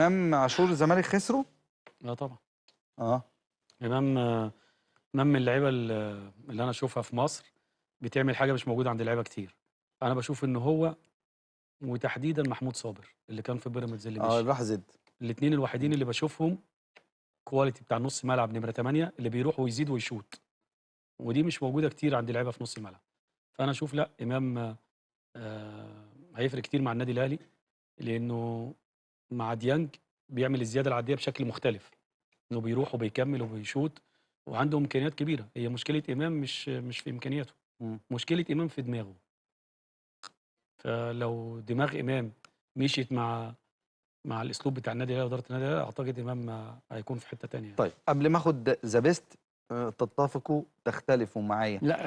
امام عاشور الزمالك خسروا؟ لا طبعًا. اه إمام إمام من اللعيبة اللي أنا أشوفها في مصر بتعمل حاجة مش موجودة عند لعيبة كتير. أنا باشوف إن هو وتحديدًا محمود صابر اللي كان في بيراميدز اللي اه مشي، راح زد. الاتنين الوحيدين مم. اللي باشوفهم quality بتاع نُص ملعب نمرة 8 اللي بيروح ويزيد ويشوط، ودي مش موجودة كتير عند لعيبة في نُص الملعب. فأنا أشوف لأ، إمام هيفرق كتير مع النادي الأهلي، لإنه مع ديانج بيعمل الزيادة العددية بشكل مختلف. إنه بيروح وبيكمّل وبيشوط وعنده إمكانيات كبيرة، هي مشكلة إمام مش في إمكانياته، مم. مشكلة إمام في دماغه، فلو دماغ إمام مشيت مع الأسلوب بتاع النادي الأهلي وإدارة النادي الأهلي أعتقد إمام هيكون في حتّة تانية يعني. طيب قبل ما اخد ذا بيست، تتفقوا تختلفوا معايا؟ لأ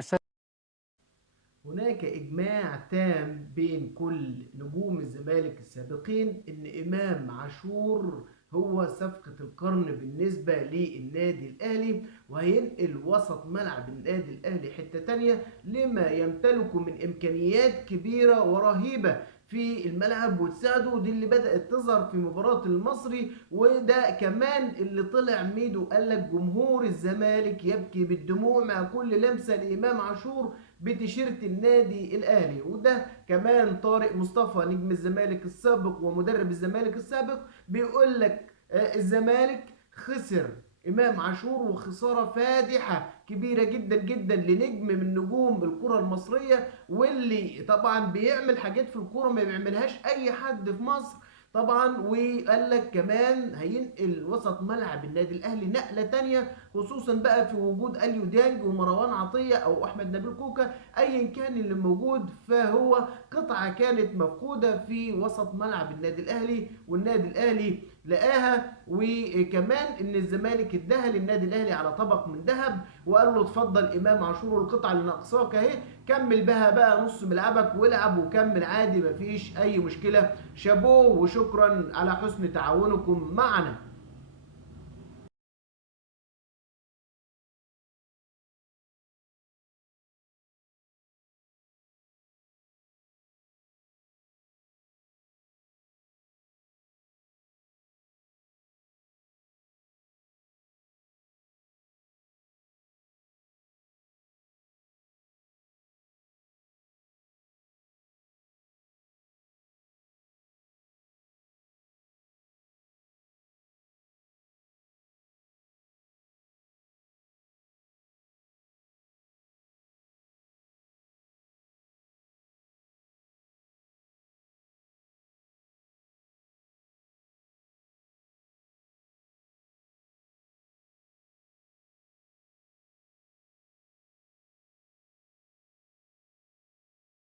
هناك إجماع تام بين كل نجوم الزمالك السابقين إن إمام عاشور هو صفقة القرن بالنسبة للنادي الأهلي، وهينقل وسط ملعب النادي الأهلي حتة تانية لما يمتلكه من إمكانيات كبيرة ورهيبة في الملعب وتساعده. دي اللي بدأت تظهر في مباراة المصري، وده كمان اللي طلع ميدو قال لك جمهور الزمالك يبكي بالدموع مع كل لمسة لإمام عاشور بتيشيرت النادي الاهلي. وده كمان طارق مصطفى نجم الزمالك السابق ومدرب الزمالك السابق بيقول لك الزمالك خسر امام عاشور وخساره فادحه كبيره جدا جدا لنجم من نجوم الكره المصريه، واللي طبعا بيعمل حاجات في الكوره ما بيعملهاش اي حد في مصر طبعا. وقال لك كمان هينقل وسط ملعب النادي الاهلي نقله تانية، خصوصا بقى في وجود اليو ديانج ومروان عطيه او احمد نبيل كوكا ايا كان اللي موجود، فهو قطعه كانت مفقوده في وسط ملعب النادي الاهلي والنادي الاهلي لقاها. وكمان ان الزمالك اداها للنادي الاهلي على طبق من ذهب وقال له اتفضل امام عاشور القطعه اللي ناقصاك اهي، كمل بها بقى نص ملعبك والعب وكمل عادي مفيش اي مشكله. شابوه وشكرا على حسن تعاونكم معنا.